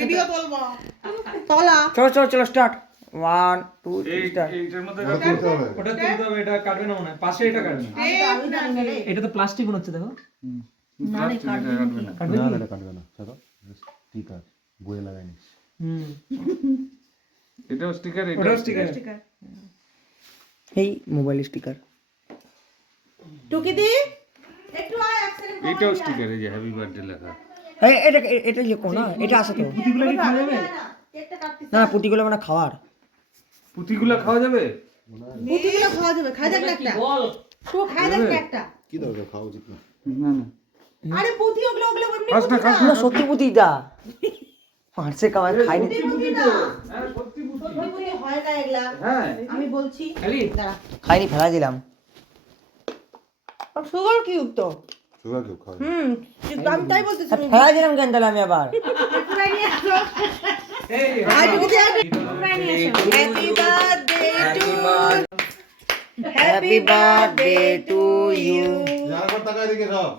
Video তুলবো তোলা চলো চলো চলো স্টার্ট 1 2 স্টার্ট এইটার মধ্যে ওটা তুলতে হবে, এটা কাটবে না মনে হয়, পাশে এটা কাটবে না। এটা তো প্লাস্টিক মনে হচ্ছে দেখো। না রে কাটবে না কাটবে না কি? এটা কাটবে না, চলো স্টিকার বইয়ে লাগাইনি। হুম। এটাও স্টিকার, ওটাও এটাও স্টিকার। স্টিকার। এই মোবাইল স্টিকার টুকি দি একটু আয় এক সেকেন্ড এটাও স্টিকার, এই যে হ্যাপি বার্থডে লেখা। এই এটা এটা যে কোন না এটা আছে তো পুঁতিগুলো কি খাওয়া যাবে? কেকটা কাটতে না পুটিগুলো মানে খাওয়ার পুঁতিগুলো খাওয়া যাবে? পুতিগুলো খাওয়া যাবে খাই দেখ না একটা তো খাই দেখ না একটা কি দরকার, খাওয়া উচিত না। না না, আরে পুতি ওগুলো ওগুলো এমনি খাস না, পুতি খাস না না সত্যি পুটি দা মারছে কামাই খাইনি পুতি না হ্যাঁ সত্যি পুঁতি। সত্যি পুতি হয় না এগুলা হ্যাঁ আমি বলছি খালি? দাঁড়া খাইনি ফেলা দিলাম আর সুগার কি উঠতো সুগার কেউ খাওয়া আমি তাই বলতেছি ফেলা দিলাম কেন তাহলে আমি আবার পুরাই নিয়ে আসো এই আই টুকি দি পুরাই নিয়ে আসো happy birthday to happy birthday to you যার টাকা এদিকে সব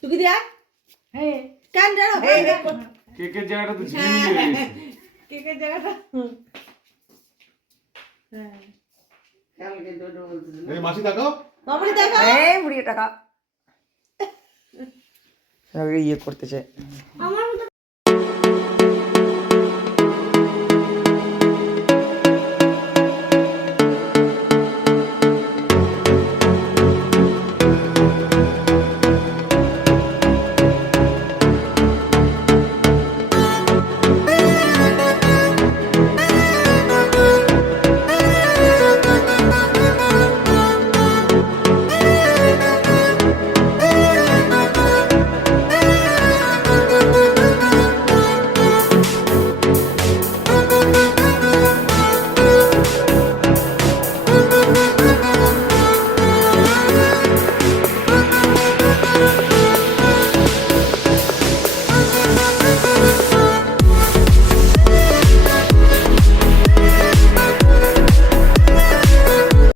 টুকি দি আয় হ্যাঁ কান ধরো কেকের জায়গাটা তো ঝিলিমিলি হয়ে গেছে। কেকের জায়গাটা এই মাসি তাকাও। মামুনি দেখো এই বুড়ি টাকা ইয়ে করতেছে আমার